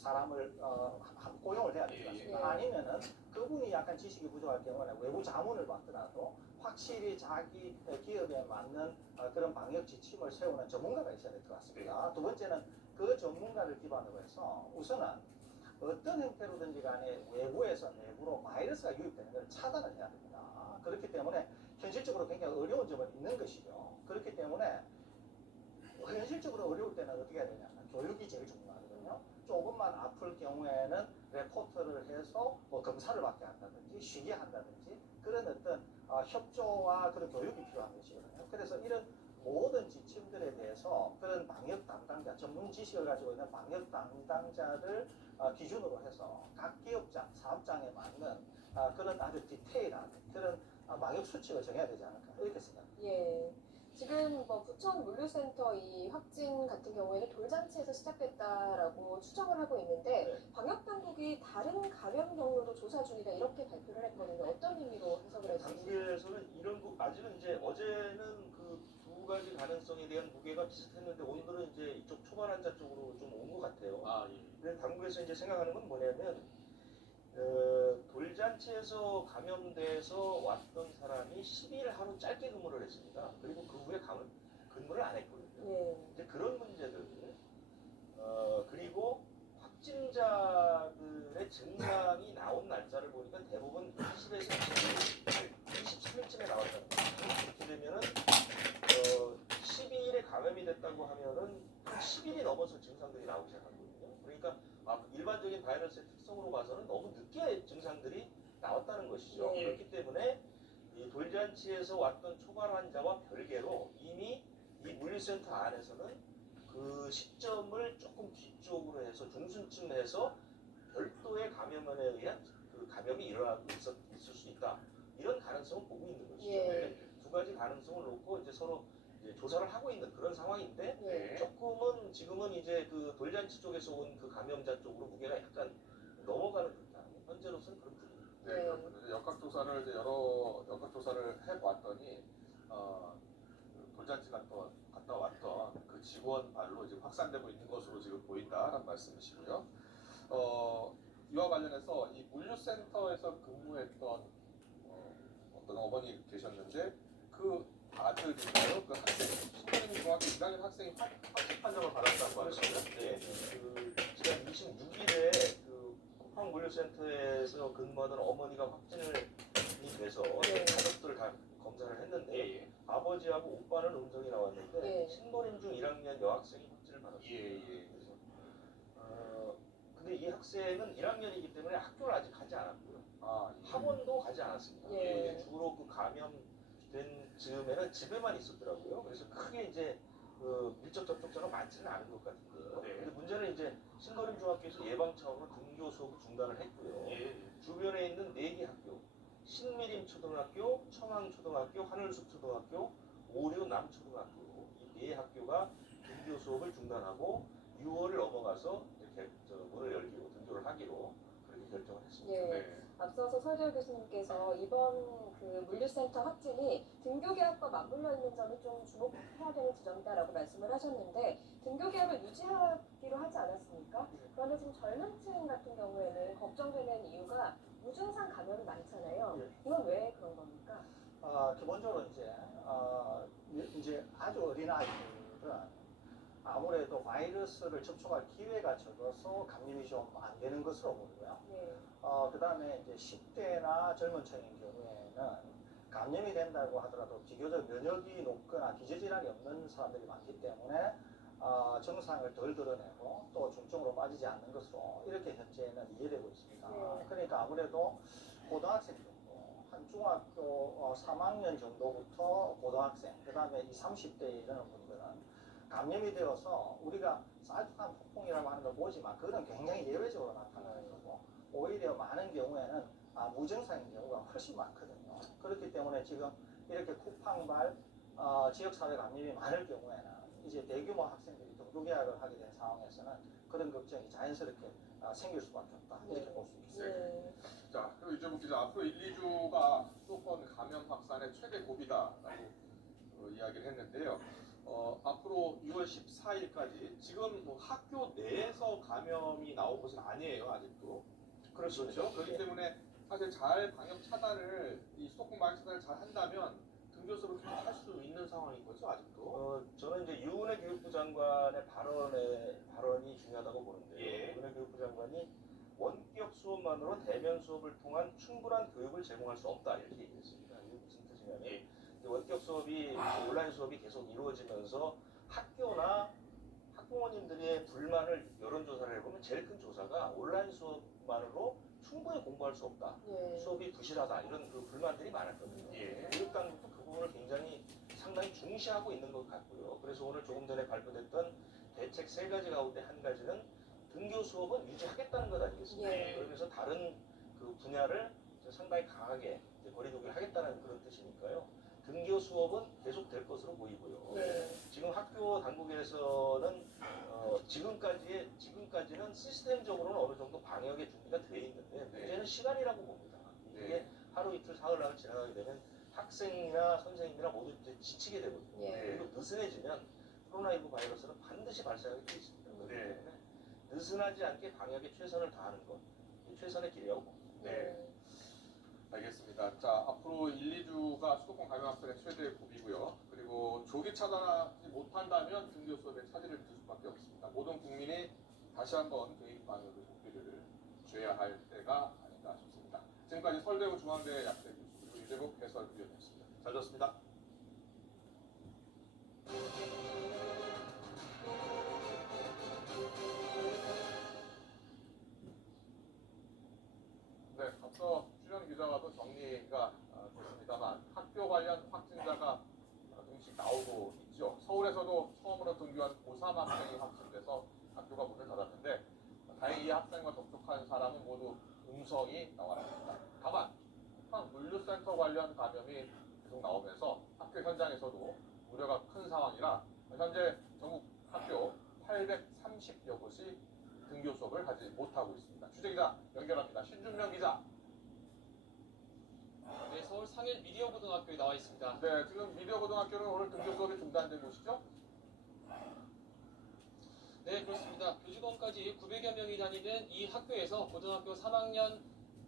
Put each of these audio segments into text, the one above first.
사람을 고용을 해야 될 것 같습니다. 아니면은 그분이 약간 지식이 부족할 경우는 외부 자문을 받더라도 확실히 자기 기업에 맞는 그런 방역 지침을 세우는 전문가가 있어야 될 것 같습니다. 두 번째는 그 전문가를 기반으로 해서 우선은 어떤 형태로든지 간에 외부에서 내부로 바이러스가 유입되는 걸 차단을 해야 됩니다. 그렇기 때문에 현실적으로 굉장히 어려운 점은 있는 것이죠. 그렇기 때문에 현실적으로 어려울 때는 어떻게 해야 되냐면 교육이 제일 중요하거든요. 조금만 아플 경우에는 레포트를 해서 뭐 검사를 받게 한다든지 쉬게 한다든지 그런 어떤 협조와 그런 교육이 필요한 것이거든요. 그래서 이런 모든 지침들에 대해서 그런 방역 담당자, 전문 지식을 가지고 있는 방역 담당자를 기준으로 해서 각 기업장, 사업장에 맞는 그런 아주 디테일한 그런 방역 수칙을 정해야 되지 않을까 이렇게 생각합니다. 예. 지금 뭐 부천 물류센터 이 확진 같은 경우에는 돌잔치에서 시작됐다라고 추정을 하고 있는데 방역 당국이 다른 감염 경로도 조사 중이다 이렇게 발표를 했거든요. 어떤 의미로 해석을 했습니까? 당국에서는 이런 아직은 이제 어제는 그 두 가지 가능성에 대한 무게가 비슷했는데 오늘은 이제 이쪽 초반 환자 쪽으로 좀 온 것 같아요. 근데 당국에서 이제 생각하는 건 뭐냐면 돌잔치에서 감염돼서 왔던 사람이 10일 하루 짧게 근무를 했습니다. 그리고 그 후에 근무를 안 했거든요. 이제 그런 문제들, 그리고 확진자들의 증상이 나온 날짜를 보니까 대부분 20에서 23일쯤에 나왔다는 거예요. 이렇게 되면은 12일에 감염이 됐다고 하면은 10일이 넘어서 증상들이 나오기 시작하거든요. 그러니까 일반적인 바이러스의 특성으로 봐서는 너무 늦게 증상들이 나왔다는 것이죠. 그렇기 때문에 이 돌잔치에서 왔던 초반 환자와 별개로 이미 이 물류센터 안에서는 그 시점을 조금 뒤쪽으로 해서 중순쯤 해서 별도의 감염원에 의한 그 감염이 일어나고 있을 수 있다. 이런 가능성을 보고 있는 것이죠. 두 가지 가능성을 놓고 이제 서로 이제 조사를 하고 있는 그런 상황인데 조금은 지금은 이제 그 돌잔치 쪽에서 온 그 감염자 쪽으로 무게가 약간 넘어가는 듯한 현재로서는 그런 분위기입니다. 네, 그렇군요. 역학조사를 이제 여러 역학조사를 해봤더니 그 돌잔치 갔다 왔던 그 직원 발로 지금 확산되고 있는 것으로 지금 보인다라는 말씀이시고요. 이와 관련해서 이 물류센터에서 근무했던 어떤 어머니 계셨는데 그 아들인가요? 그 학생, 신부님 중학교 1학년 학생이 확진 판정을 받았다고 하셨어요? 네, 그 지난 26일에 그 쿠팡 물류센터에서 근무하던 어머니가 확진이 돼서 가족들 다 검사를 했는데 아버지하고 오빠는 음성이 나왔는데 신도림 중 1학년 여학생이 확진을 받았어요. 그래서 근데 이 학생은 1학년이기 때문에 학교를 아직 가지 않았고요. 학원도 가지 않았습니다. 주로 그 감염된 즈음에는 집에만 있었더라고요. 그래서 크게 이제 그 밀접 접촉자가 많지는 않은 것 같은데요. 근데 문제는 이제 신도림 중학교에서 예방 차원으로 등교 수업을 중단을 했고요. 주변에 있는 4개 학교, 신미림 초등학교, 청항초등학교, 하늘숲 초등학교, 오류 남초등학교 이 4학교가 등교 수업을 중단하고 6월을 넘어가서 이렇게 문을 열기로 등교를 하기로 그렇게 결정을 했습니다. 앞서서 설재호 교수님께서 이번 그 물류센터 확진이 등교 계약과 맞물려 있는 점이 좀 주목해야 되는 지점이다라고 말씀을 하셨는데 등교 계약을 유지하기로 하지 않았습니까? 그런데 지금 젊은 층 같은 경우에는 걱정되는 이유가 무증상 감염이 많잖아요. 이건 왜 그런 겁니까? 기본적으로 이제 아주 어린 아이들은 아무래도 바이러스를 접촉할 기회가 적어서 감염이 좀 안 되는 것으로 보고요. 그 다음에 이제 10대나 젊은 층인 경우에는 감염이 된다고 하더라도 비교적 면역이 높거나 기저질환이 없는 사람들이 많기 때문에 증상을 덜 드러내고 또 중증으로 빠지지 않는 것으로 이렇게 현재는 이해되고 있습니다. 그러니까 아무래도 고등학생 정도, 한 중학교 3학년 정도부터 고등학생, 그 다음에 20, 30대에 이르는 분들은 감염이 되어서 우리가 사이토칸 폭풍이라고 하는 걸 보지만 그거는 굉장히 예외적으로 나타나는 거고 오히려 많은 경우에는 무증상인 경우가 훨씬 많거든요. 그렇기 때문에 지금 이렇게 쿠팡발 지역사회 감염이 많을 경우에는 이제 대규모 학생들이 등교 계약을 하게 된 상황에서는 그런 걱정이 자연스럽게 생길 수밖에 없다 이렇게 볼 수 있겠습니다. 자, 그리고 이재국 기자, 앞으로 1, 2주가 수도권 감염 확산의 최대 고비다라고 이야기를 했는데요. 앞으로 6월 14일까지 지금 뭐 학교 내에서 감염이 나온 것은 아니에요, 아직도. 그렇죠. 그렇기 때문에 사실 잘 방역 차단을 이 수도권 방역 차단을 잘 한다면 등교 수업을 계속 할 수 있는 상황인 거죠, 아직도. 저는 이제 유은혜 교육부 장관의 발언이 중요하다고 보는데요. 예. 유은혜 교육부 장관이 원격 수업만으로 대면 수업을 통한 충분한 교육을 제공할 수 없다 이렇게 얘기했습니다. 이게 무슨 뜻이냐면 예. 원격 수업이 온라인 수업이 계속 이루어지면서 학교나 학부모님들의 불만을 여론조사를 해보면 제일 큰 조사가 온라인 수업만으로 충분히 공부할 수 없다. 네. 수업이 부실하다 이런 그 불만들이 많았거든요. 예. 교육당국도 그 부분을 굉장히 상당히 중시하고 있는 것 같고요. 그래서 오늘 조금 전에 발표됐던 대책 3가지 가운데 한 가지는 등교 수업은 유지하겠다는 것 아니겠습니까? 예. 그러면서 다른 그 분야를 상당히 강하게 이제 거리두기를 하겠다는 그런 뜻이니까요. 등교 수업은 계속될 것으로 보이고요. 네. 지금 학교 당국에서는 지금까지는 시스템적으로는 어느 정도 방역의 준비가 되어 있는데 문제는 시간이라고 봅니다. 이게 네. 하루 이틀 사흘 날 지나가게 되면 학생이나 선생님이나 모두 이제 지치게 되거든요. 예. 그리고 느슨해지면 코로나19 바이러스는 반드시 발생하게 돼 있습니다. 그렇기 네. 때문에 느슨하지 않게 방역에 최선을 다하는 것, 최선의 길이라고 봅니다. 네. 알겠습니다. 자, 앞으로 1, 2주가 수도권 감염 확산의 최대 고비고요. 그리고 조기 차단하지 못한다면 등교 수업에 차질을 빚을 수밖에 없습니다. 모든 국민이 다시 한번 개인 방역의 속도를 쥐어야 할 때가 아닌가 싶습니다. 지금까지 서울대구 중앙대 약대 교수 그리고 유재국 해설위원이었습니다. 잘 들었습니다. 네, 앞서 출연 기자와도 정리가 됐습니다만 학교 관련 확진자가 조금씩 나오고 있죠. 서울에서도 처음으로 등교한 고3 학생이 확진돼서 학교가 문을 닫았는데 다행히 이 학생과 접촉한 사람은 모두 음성이 나왔습니다. 다만 물류센터 관련 감염이 계속 나오면서 학교 현장에서도 우려가 큰 상황이라 현재 전국 학교 830여 곳이 등교 수업을 하지 못하고 있습니다. 취재기자 연결합니다. 신준명 기자. 네, 서울 상일 미디어 고등학교에 나와 있습니다. 네, 지금 미디어 고등학교는 오늘 등교 수업이 중단된 곳이죠? 네, 그렇습니다. 교직원까지 900여 명이 다니는 이 학교에서 고등학교 3학년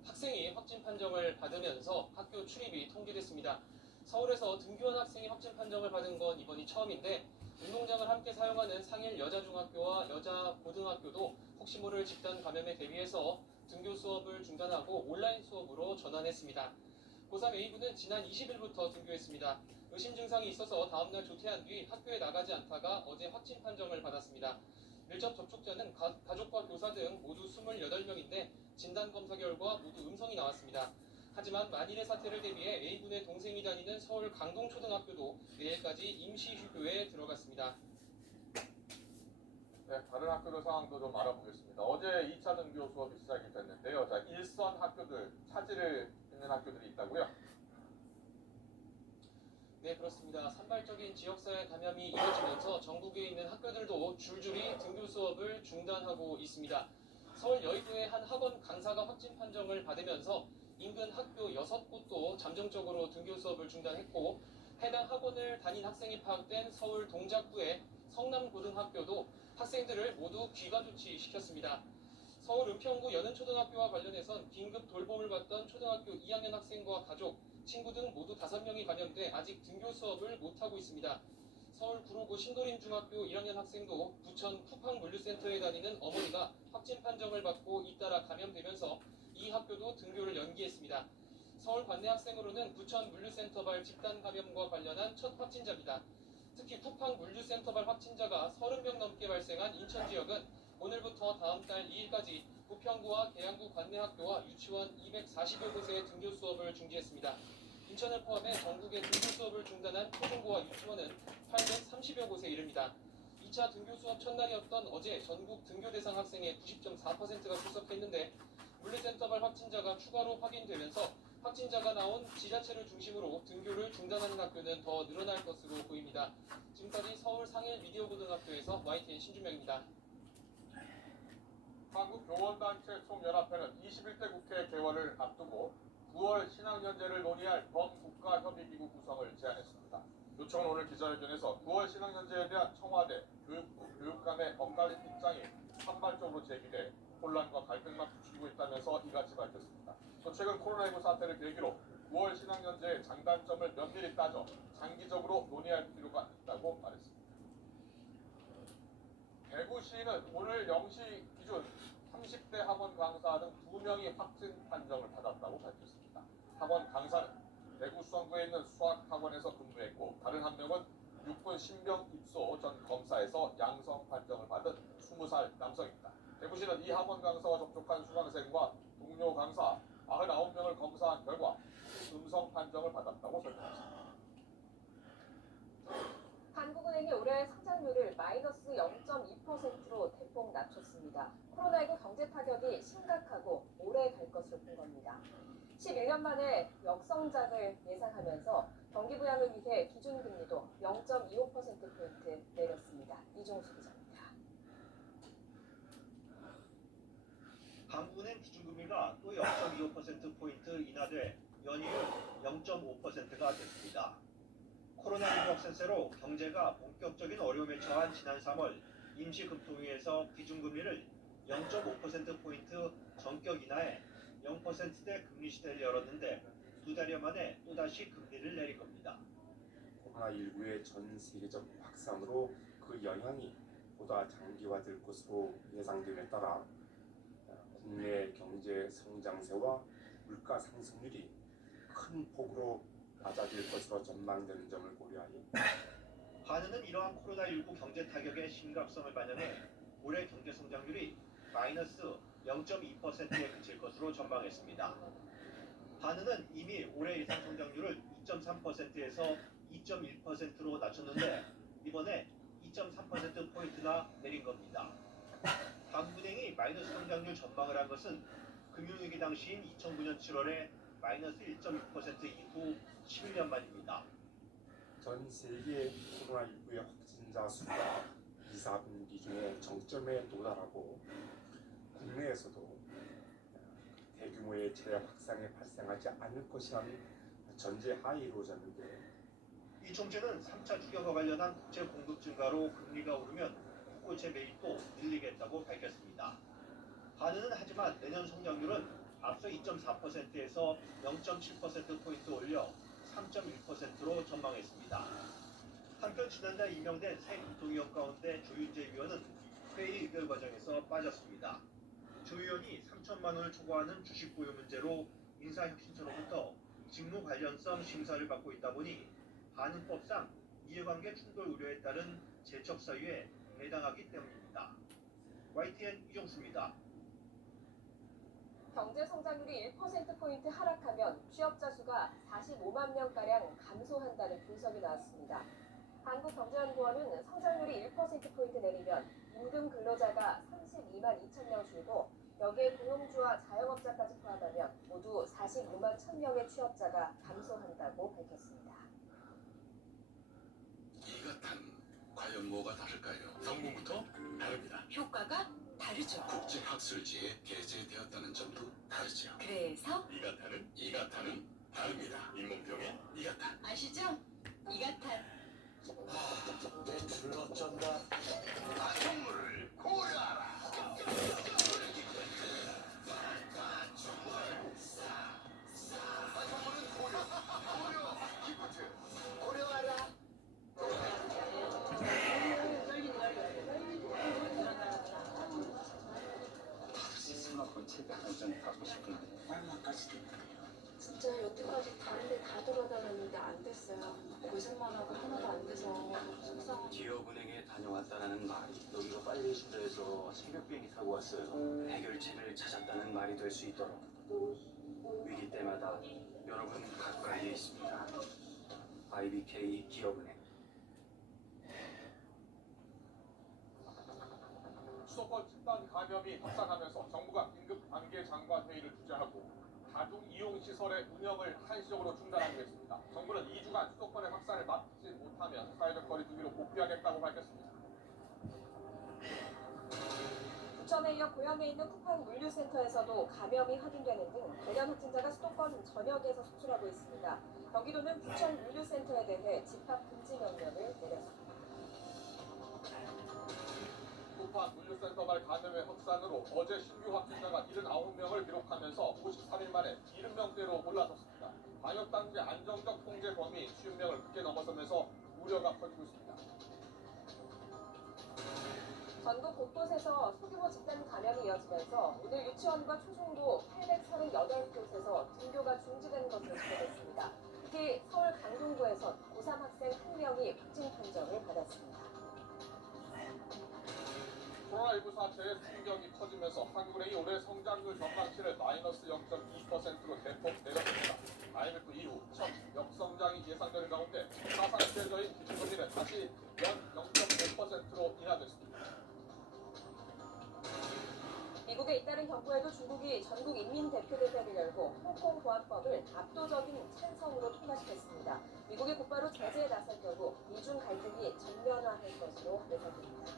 학생이 확진 판정을 받으면서 학교 출입이 통제됐습니다. 서울에서 등교한 학생이 확진 판정을 받은 건 이번이 처음인데 운동장을 함께 사용하는 상일 여자중학교와 여자고등학교도 혹시 모를 집단 감염에 대비해서 등교 수업을 중단하고 온라인 수업으로 전환했습니다. 고3 A부는 지난 20일부터 등교했습니다. 의심 증상이 있어서 다음날 조퇴한 뒤 학교에 나가지 않다가 어제 확진 판정을 받았습니다. 밀접 접촉자는 가족과 교사 등 모두 28명인데 진단검사 결과 모두 음성이 나왔습니다. 하지만 만일의 사태를 대비해 A군의 동생이 다니는 서울 강동초등학교도 내일까지 임시휴교에 들어갔습니다. 네, 다른 학교들 상황도 좀 알아보겠습니다. 어제 2차 등교 수업이 시작이 됐는데요. 자, 일선 학교들, 차질을 빚는 학교들이 있다고요? 네, 그렇습니다. 산발적인 지역사회 감염이 이어지면서 전국에 있는 학교들도 줄줄이 등교 수업을 중단하고 있습니다. 서울 여의도의 한 학원 강사가 확진 판정을 받으면서 인근 학교 6곳도 잠정적으로 등교 수업을 중단했고 해당 학원을 다닌 학생이 파악된 서울 동작구의 성남고등학교도 학생들을 모두 귀가 조치시켰습니다. 서울 은평구 연은초등학교와 관련해선 긴급 돌봄을 받던 초등학교 2학년 학생과 가족, 친구 등 모두 5명이 감염돼 아직 등교 수업을 못하고 있습니다. 서울 구로구 신도림중학교 1학년 학생도 부천 쿠팡물류센터에 다니는 어머니가 확진 판정을 받고 잇따라 감염되면서 이 학교도 등교를 연기했습니다. 서울 관내 학생으로는 부천 물류센터발 집단 감염과 관련한 첫 확진자입니다. 특히 쿠팡물류센터발 확진자가 30명 넘게 발생한 인천 지역은 오늘부터 다음 달 2일까지 부평구와 계양구 관내 학교와 유치원 240여 곳의 등교 수업을 중지했습니다. 인천을 포함해 전국의 등교 수업을 중단한 초중고와 유치원은 830여 곳에 이릅니다. 2차 등교 수업 첫날이었던 어제 전국 등교 대상 학생의 90.4%가 출석했는데 물류센터발 확진자가 추가로 확인되면서 확진자가 나온 지자체를 중심으로 등교를 중단하는 학교는 더 늘어날 것으로 보입니다. 지금까지 서울 상일 미디어 고등학교에서 YTN 신준명입니다. 한국교원단체 총연합회는 21대 국회 개원을 앞두고 9월 신학연재를 논의할 범국가협의기구 구성을 제안했습니다. 요청은 오늘 기자회견에서 9월 신학년제에 대한 청와대, 교육부, 교육감의 엇갈린 입장이 산발적으로 제기돼 혼란과 갈등만 부추기고 있다면서 이같이 밝혔습니다. 또 최근 코로나19 사태를 계기로 9월 신학년제의 장단점을 면밀히 따져 장기적으로 논의할 필요가 있다고 말했습니다. 대구시는 오늘 0시 기준 30대 학원 강사 등 2명이 확진 판정을 받았다고 밝혔습니다. 학원 강사는 대구 수성구에 있는 수학학원에서 근무했고 다른 한 명은 육군 신병 입소 전 검사에서 양성 판정을 받은 20살 남성입니다. 대구시는 이 학원 강사와 접촉한 수강생과 동료 강사 99명을 검사한 결과 음성 판정을 받았다고 설명했습니다. 한국은행이 올해 성장률을 마이너스 0.2%로 대폭 낮췄습니다. 코로나19 경제 타격이 심각하고 오래 갈 것으로 본 겁니다. 11년 만에 역성장을 예상하면서 경기 부양을 위해 기준금리도 0.25%포인트 내렸습니다. 이종수 기자입니다. 한국은행 기준금리가 또 0.25%포인트 인하돼 연이율 0.5%가 됐습니다. 코로나19 확산세로 경제가 본격적인 어려움에 처한 지난 3월 임시금통위에서 기준금리를 0.5%포인트 전격 인하해 0%대 금리 시대를 열었는데 두 달여 만에 또다시 금리를 내린 겁니다. 코로나19의 전 세계적 확산으로 그 영향이 보다 장기화될 것으로 예상됨에 따라 국내 경제 성장세와 물가 상승률이 큰 폭으로 낮아질 것으로 전망되는 점을 고려하여 한은은 이러한 코로나19 경제 타격의 심각성을 반영해 올해 경제 성장률이 마이너스 0.2%에 그칠 것으로 전망했습니다. 한은은 이미 올해 예상 성장률을 2.3%에서 2.1%로 낮췄는데 이번에 2.3%포인트나 내린 겁니다. 한국은행이 마이너스 성장률 전망을 한 것은 금융위기 당시인 2009년 7월에 마이너스 1.6% 이후 11년 만입니다. 전 세계 코로나19의 확진자 수가 2, 4분기 중에 정점에 도달하고 국내에서도 대규모의 재해 확산이 발생하지 않을 것이라는 전제하에 이루어졌는데 이 총재는 3차 추경과 관련한 국채 공급 증가로 금리가 오르면 국고채 매입도 늘리겠다고 밝혔습니다. 한은은 하지만 내년 성장률은 앞서 2.4%에서 0.7%포인트 올려 3.1%로 전망했습니다. 한편 지난달 임명된 새 금통위원 가운데 조윤재 위원은 회의 의결 과정에서 빠졌습니다. 조 위원이 3천만 원을 초과하는 주식 보유 문제로 인사혁신처로부터 직무 관련성 심사를 받고 있다 보니 한은법상 이해관계 충돌 우려에 따른 제척 사유에 해당하기 때문입니다. YTN 이종수입니다. 경제 성장률이 1%포인트 하락하면 취업자 수가 45만 명가량 감소한다는 분석이 나왔습니다. 한국경제연구원은 성장률이 1%포인트 내리면 임금 근로자가 32만 2천 명 줄고 여기에 고용주와 자영업자까지 포함하면 모두 45만 1천 명의 취업자가 감소한다고 밝혔습니다. 이것은 과연 뭐가 다를까요? 성분부터 다릅니다. 효과가 다르죠. 국제학술지에 게재되었다는 점도 다르죠. 그래서 이가탄은 다릅니다. 잇몸병의 이가탄. 아시죠? 이가탄. 매출을 어쩐다. 가성물을 고려하라. 가성물은 고려. 기프트 고려하라. 스마트폰 책을 한 장 갖고 싶은데 얼마까지 됐나요? 진짜 여태까지 다른 데 다 돌아다녔는데 안 됐어요. 고생만 하고 하나도 안 돼서 너무 속상하고. 기업은행에 다녀왔다는 말이 여기가 빨리 신도해서 새벽 비행기 타고 왔어요. 해결책을 찾았다는 말이 될 수 있도록 위기 때마다 여러분 가까이에 있습니다. IBK 기업은행. 수도권 집단 감염이 확산하면서 정부가 긴급 단계 장관 회의를 주재하고 다중 이용 시설의 운영을 한시적으로 중단하기로 했습니다. 정부는 2주간 수도권의 확산을 막지 못하면 사회적 거리두기로 복귀하겠다고 밝혔습니다. 부천에 이어 고양에 있는 쿠팡 물류센터에서도 감염이 확인되는 등 관련 확진자가 수도권 전역에서 속출하고 있습니다. 경기도는 부천 물류센터에 대해 집합 금지 명령을 내렸습니다. 쿠팡 물류센터 발 감염의 확산으로 어제 신규 확진자가 79명을 기록하면서 53일 만에 70명대로 올라섰습니다. 방역당국의 안정적 통제 범위 50명을 크게 넘어서면서 우려가 커지고 있습니다. 전국 곳곳에서 소규모 집단 감염이 이어지면서 오늘 유치원과 초중고 838곳에서 등교가 중지된 것으로 집계됐습니다. 특히 서울 강동구에서 고3 학생 1명이 확진 판정을 받았습니다. 코로나19 사태의 충격이 커지면서 한국은행이 올해 성장률 전망치를 마이너스 0.2%로 대폭 내렸습니다. IMF 이후 첫 역성장이 예상되는 가운데 사상 최저인 기준금리는 다시 연 0.5%로 인하됐습니다. 미국에 잇따른 경고에도 중국이 전국 인민대표대회를 열고 홍콩 보안법을 압도적인 찬성으로 통과시켰습니다. 미국이 곧바로 제재에 나설 경우 미중 갈등이 전면화할 것으로 예상됩니다.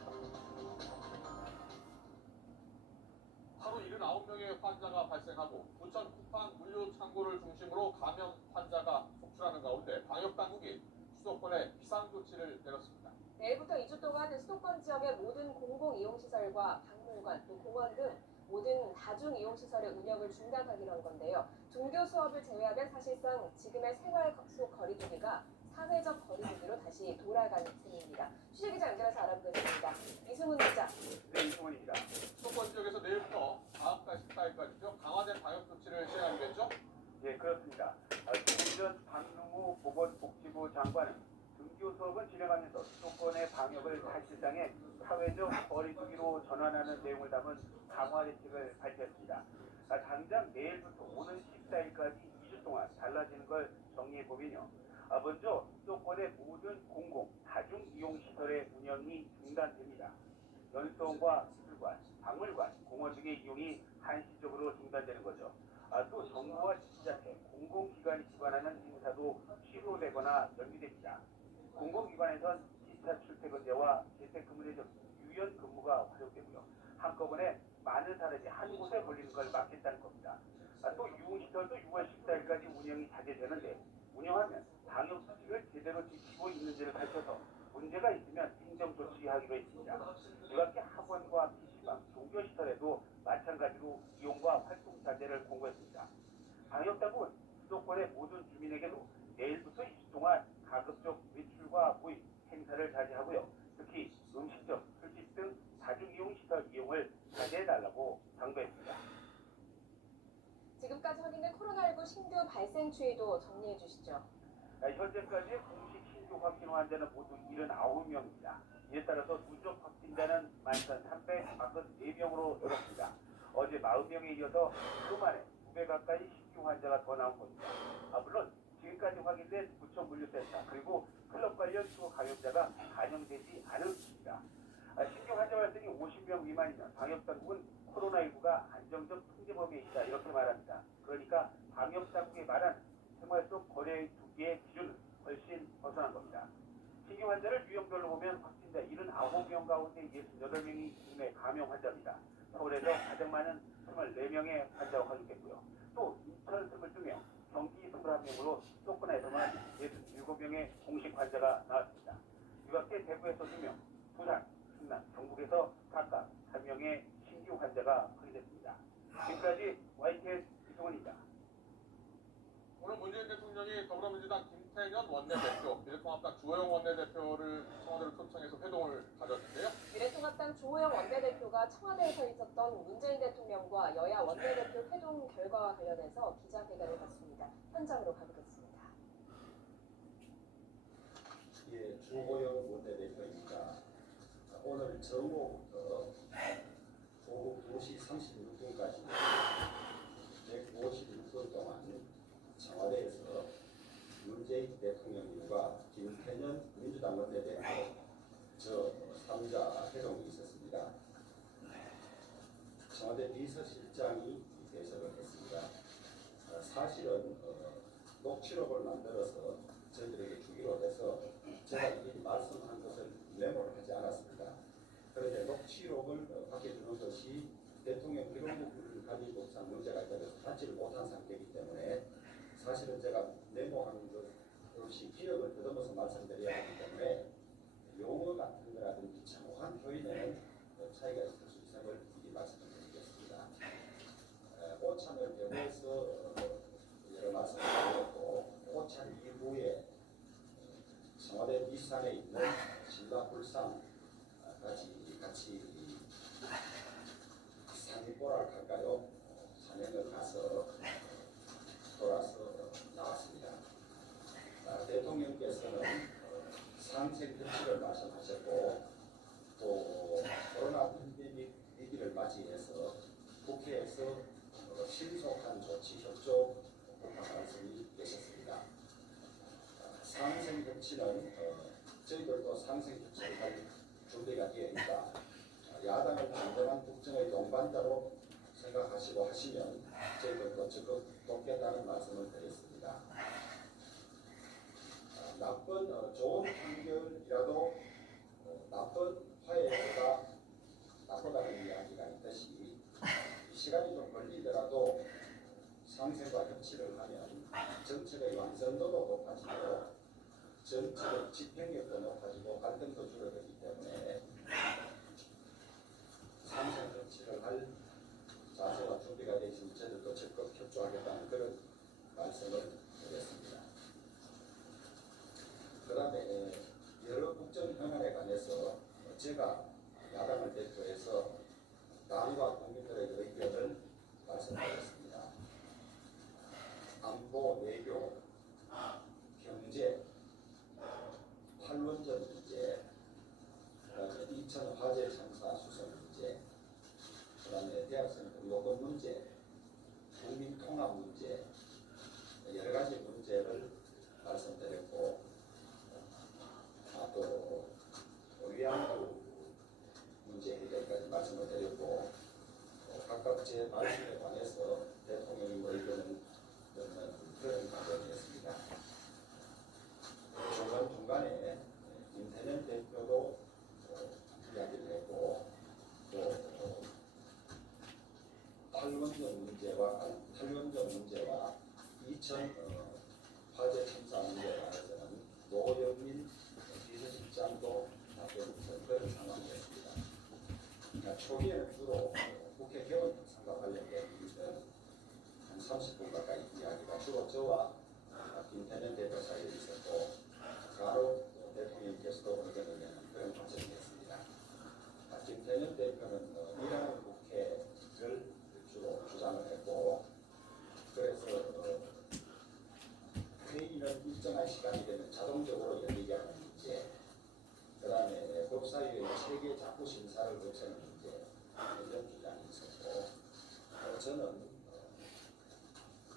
하루 79명의 환자가 발생하고 부천 쿠팡 물류 창고를 중심으로 감염 환자가 속출하는 가운데 방역당국이 수도권에 비상조치를 내렸습니다. 내일부터 2주 동안 수도권 지역의 모든 공공이용시설과 박물관, 또 공원 등 모든 다중이용시설의 운영을 중단하기로 한 건데요. 등교 수업을 제외하면 사실상 지금의 생활 속 거리두기가 사회적 거리두기로 다시 돌아가는 셈입니다. 취재기자 연결해서 알아보겠습니다. 이승훈 기자. 네, 이승훈입니다. 수도권 지역에서 내일부터 다음 달 14일까지죠. 강화된 방역 조치를 시행하겠죠? 네, 그렇습니다. 조금 전 박능우 보건복지부 장관은 등교 수업을 진행하면서 수도권의 방역을 사실상의 사회적 거리두기로 전환하는 내용을 담은 강화 대책을 발표했습니다. 당장 내일부터 오는 14일까지 2주 동안 달라지는 걸 정리해보면요. 먼저 수도권의 모든 공공, 다중이용시설의 운영이 중단됩니다. 연수원과 미술관, 박물관, 공원 등의 이용이 한시적으로 중단되는 거죠. 또 정부와 지자체, 공공기관이 주관하는 행사도 취소되거나 연기됩니다. 공공기관에선 기차 출퇴근제와 재택근무제 등 유연 근무가 활용되고요. 한꺼번에 많은 사람이 한 곳에 몰리는 걸 막겠다는 겁니다. 또 유흥시설도 6월 14일까지 운영이 자제되는데 운영하면 방역수칙을 제대로 지키고 있는지를 밝혀서 문제가 있으면 행정조치하기로 했습니다. 이밖에 학원과 PC방, 종교시설에도 마찬가지로 이용과 활동 자제를 공고했습니다. 방역당국은 수도권의 모든 주민에게도 내일부터 2주 동안 가급적 외출과 모임, 행사를 자제하고요. 특히 음식점, 술집 등 다중이용시설 이용을 자제해달라고 당부했습니다. 지금까지 확인된 코로나19 신규 발생 추이도 정리해 주시죠. 현재까지 공식 신규 확진 환자는 모두 79명입니다. 이에 따라서 누적 확진자는 13,354명으로 늘었습니다. 어제 40명에 이어서 그 만에 2배 가까이 신규 환자가 더 나온 겁니다. 물론 지금까지 확인된 부천 물류센터 그리고 클럽 관련 추가 감염자가 반영되지 않았습니다. 신규 환자 발생이 50명 미만이면 방역당국은 코로나19가 안정적 통제 범위에 있다 이렇게 말합니다. 그러니까 방역당국이 말한 생활 속 거리두기의 기준은 훨씬 벗어난 겁니다. 신규 환자를 유형별로 보면 확진자 79명 가운데 68명이 국내 감염 환자입니다. 서울에서 가장 많은 24명의 환자가 확인됐고요. 또 인천 22명, 경기 21명으로 수도권에서만 67명의 공식 환자가 나왔습니다. 이 밖에 대구에서 2명, 부산, 충남, 경북에서 각각 3명의 신규 환자가 확인됐습니다. 지금까지 YTN 이승훈입니다. 오늘 문재인 대통령이 더불어민주당 김태년 원내대표, 미래통합당 주호영 원내대표를 청와대로 초청해서 회동을 가졌는데요. 미래통합당 주호영 원내대표가 청와대에서 있었던 문재인 대통령과 여야 원내대표 회동 결과와 관련해서 기자회견을 갖습니다. 현장으로 가보겠습니다. 예, 주호영 원내대표입니다. 오늘 정오부터 오후 2시 36분까지 156분 동안 청와대에서 문재인 대통령님과 김태년 민주당 원내대표 저 3자 회동이 있었습니다. 청와대 비서실장이 대석을 했습니다. 사실은 녹취록을 만들어서 저희들에게 주기로 해서 제가 이미 말씀한 것을 메모를 하지 않았습니다. 그런데 녹취록을 밝혀주는 것이 대통령 기록물을 가지고 참 문제가 있다고 해서 받지를 못한 상태이기 때문에 사실은 제가 메모하는 것 없이 기억을 더듬어서 말씀드려야 하기 때문에 용어 같은 거라든지 정확한 표현에는 차이가 있을 수 있음을 미리 말씀드리겠습니다. 오찬을 배후에서 여러 말씀을 드렸고 오찬 이후에 청와대 뒷산에 있는 신라불상 같이 상입보랄 할까요? 산행을 가서 돌아서 나왔습니다. 대통령께서는 상생급식을 말씀하셨고 또 코로나 팬데믹 위기를 맞이해서 국회에서 신속한 조치 협조 말씀이 계셨습니다. 상생급식은 저희들도 상생급식을 할 준비가 되어 있다. 야당을 진정한 국정의 동반자로 생각하시고 하시면 저희들도 적극 돕겠다는 말씀을 드렸습니다. 좋은 판결이라도 나쁜 화해가 나쁘다는 이야기가 있듯이 시간이 좀 걸리더라도 상생과 협치를 하면 정책의 완성도도 높아지고 정책의 집행력도 높아지고 갈등도 줄어들기 때문에 상생 협치를 할 자세와 준비가 되어 있으면 저희들도 적극 협조하겠다는 그런 말씀을 드렸습니다. 그 다음에 여러 국정 현안에 관해서 제가 야당을 대표해서 당과 국민들의 의견을 말씀드렸습니다. 안보, 외교, 경제, 판론전 문제, 그다음에 인천 화재 참사 수사 문제, 그다음에 대학생 등록금 문제, 국민 통합 문제, 여러 가지 문제를 말씀드렸고, 또 위안부 문제 해결까지 말씀을 드렸고, 각각 제 말씀에 관해서 대통령님 의견은 그런 답변이었습니다. 중간중간에 김태년 대표도 이야기를 했고, 또 탈원전 문제와 이천 화재 참사 문제에 관해서는 노영민 비서실장도 답변을 그런 상황이었습니다. 그러니까 초기에는 주로 국회 개원 특상과 관련된 한 30분 가까이 이야기가 주로 저와 김태년 대표 사이에 있었고, 간혹 대통령께서도 의견을 내는 그런 과정이었습니다. 김태년 대표는 일하는 국회를 주로 주장을 했고, 그래서 회의는 일정한 시간이 되면 자동적으로 열리게 하는 문제, 그 다음에 법사위의 체계 자구 심사를 거치는 문제, 이런 주장이 있었고, 저는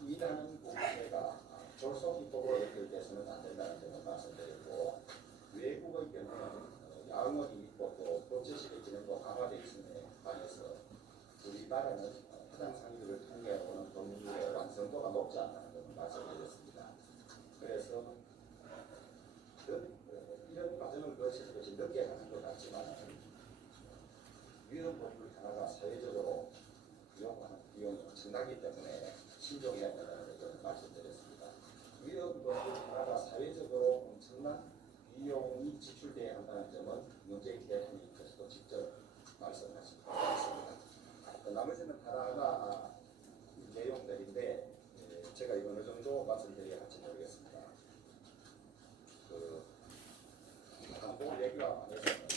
일하는 국회가 졸속 입법으로 연결돼서는 안 된다는 점을 말씀드렸고, 외국의 경우는 양원이 있고 또 법제실의 기능도 강화되어 있음에 관해서 우리나라는 해당 상임위를 통과해오는 법률의 완성도가 높지 않다는 점을 말씀드렸습니다. 그래서 이런 과정을 거쳐서 것이 늦게 가는 것 같지만 위헌 법률 하나가 사회적으로 요구하는 비용이 엄청나기 때문에 신중해야 된다는 것을 말씀드렸습니다. 위헌 법률 하나가 사회적으로 엄청난 비용이 지출돼야 한다는 점은 문재인 대통령께서도 직접 말씀하신 것 같습니다. 나머지는 하나하나 내용들인데 제가 이거 어느 정도 말씀드려야 할지 모르겠습니다. 안보 외교와 관해서는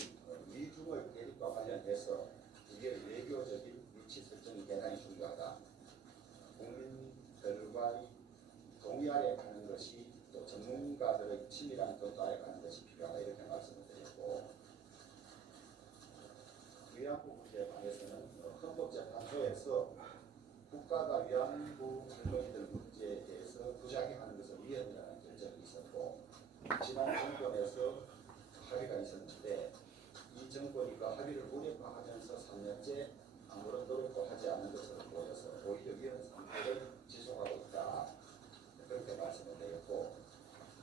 미중의 대립과 관련해서 이게 외교적인 위치 설정이 대단히 중요하다. 국민들과의 동의하에 가는 것이 또 전문가들의 친밀한 검토하에 가는 것이 필요하다, 이렇게 말씀을 드렸고, 위안부 문제에 관해서는 헌법재판소에서 국가가 위안부 할머니들 문제에 대해서 부작용하는 것은 위헌이라는 결정이 있었고, 지난 정권에서 합의가 있었는데 이 정권이 그 합의를 무력화하면서 3년째 아무런 노력도 하지 않은 것으로 보여서 오히려 위헌 상태를 지속하고 있다, 그렇게 말씀을 드렸고,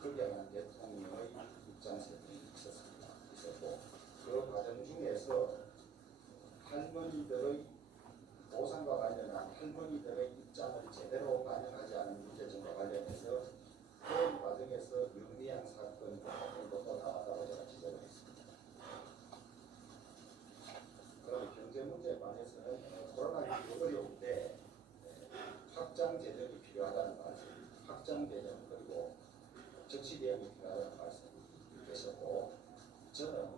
거기에 대한 대통령의 입장 설명이 있었고, 그 과정 중에서 할머니들의 할머니들의 입장을 제대로 반영하지 않은 문제점과 관련해서 그런 과정에서 유의한 사건 같은 것도 나왔다고 제가 지적을 했습니다. 그럼 경제 문제에 관해서는 코로나19 어려울 때 확장 재정이 필요하다는 말씀, 확장 재정 그리고 적시 대응이 필요하다는 말씀이 계셨고, 저는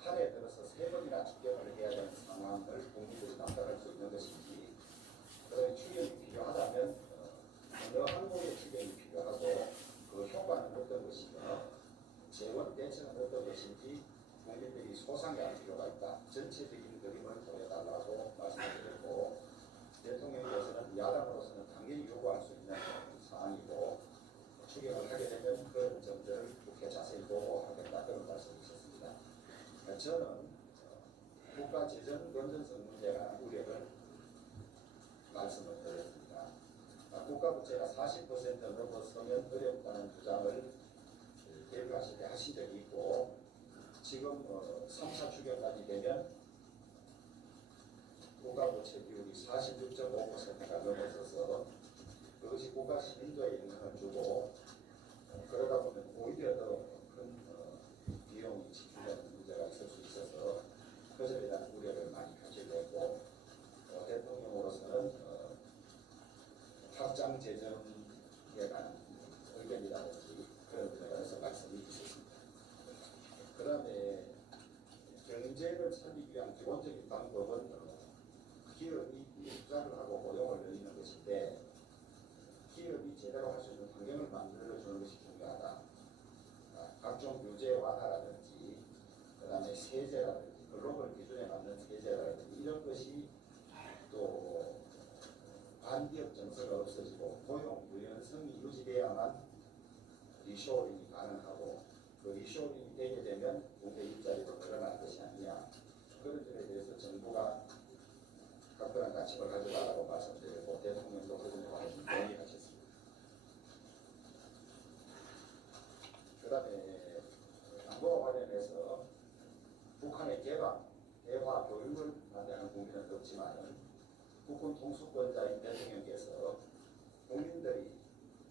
한 해 들어서 3번이나 추경을 해야 되는 상황을 국민들이 감당할 수 있는 것인지, 그다음에 추경이 필요하다면 어느 항목의 추경이 필요하고 그 효과는 어떤 것이며 재원 대책은 어떤 것인지 국민들이 소상할 필요가 있다. 전체적인 그림을 보여달라고 말씀드렸고, 대통령께서는 야당으로서는 당연히 요구할 수 있는 사항이고 추경을 하게 되면 그런 점들을 국회 자세히 보고하겠다 그런 말씀을 주셨습니다. 저는 국가 재정 건전성 문제라는 우려를 말씀을 드렸습니다. 국가 부채가 40% 넘어서면 어렵다는 주장을 대표하실 때 하신 적이 있고, 지금 3차 추경까지 되면 국가 부채 비율이 46.5%가 넘어서서 그것이 국가 신인도에 영향을 주고 그러다 보면 오히려 더 큰 비용이 지출되는 문제가 있을 수 있어서 그것에 대한 우려를 많이 가지고 있고, 대통령으로서는 확장 재정에 관한 의견이라든지 그런 부분에서 말씀이 있었습니다. 그 다음에 경제를 살리기 위한 기본적인 방법은 기업이 투자를 하고 고용을 늘리는 것인데, 기업이 제대로 할 수 있는 환경을 만들어주는 것이 중요하다. 각종 규제 완화라든지 그 다음에 세제라든지 글로벌 기준에 맞는 세제라든지 이런 것이 또 반기업 정서가 없어지고 고용 유연성이 유지되어야만 리쇼어링이 가능하고, 그 리쇼어링이 되게 되면 국내 일자리도 늘어날 것이 아니냐, 그런 점에 대해서 정부가 각별한 관심을 가져달라고 말씀드리고 대통령도 그 점에 관해서 동의하셨습니다. 그 다음에 안보와 관련해서 북한의 개방, 대화, 교육을 반대하는 국민은 없지만 국군 통수권자인 대통령께서 국민들이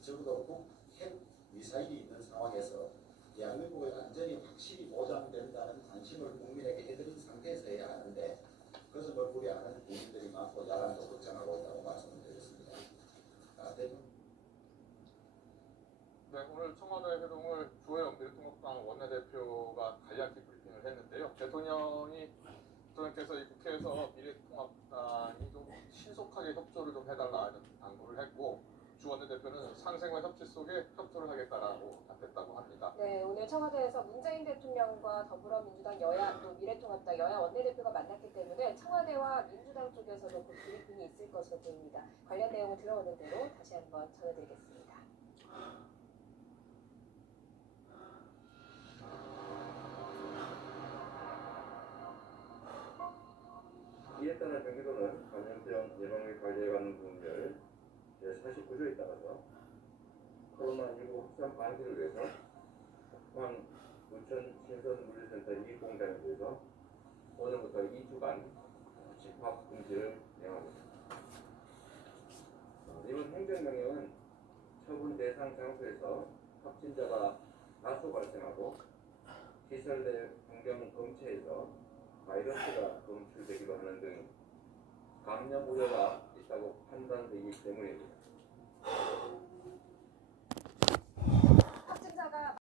적어도 북핵 미사일이 있는 상황에서 대한민국의 안전이 확실히 보장된다는 관심을 국민에게 해드린 상태에서 해야 하는데 그것을 우려하는 국민들이 많고 야당도 걱정하고 있다고 말씀을 드렸습니다. 대통령. 네, 오늘 청와대 회동을 주호영 미래통합당 원내대표가 간략히 브리핑을 했는데요. 대통령께서 이 국회에서 미래통합당이 좀 신속하게 협조를 좀 해달라는 당부를 했고, 주 원내대표는 상생과 협치 속에 협조를 하겠다라고 답했다고 합니다. 네, 오늘 청와대에서 문재인 대통령과 더불어민주당 여야 또 미래통합당 여야 원내대표가 만났기 때문에 청와대와 민주당 쪽에서도 그 브리핑이 있을 것으로 보입니다. 관련 내용을 들어오는 대로 다시 한번 전해드리겠습니다. 이에 따라 경기도는 감염병 예방 및 관리에 관한 부분별 제49조에 따라서 코로나19 확산 방지를 위해서 포항 부천 신선 물류센터 이익공단에 대해서 오늘부터 2주간 집합 금지를 명합니다. 이번 행정명령은 처분 대상 장소에서 확진자가 다수 발생하고 시설 내 환경 검체에서 바이러스가 검출되기도 하는 등 감염 우려가 있다고 판단되기 때문입니다. 확진자가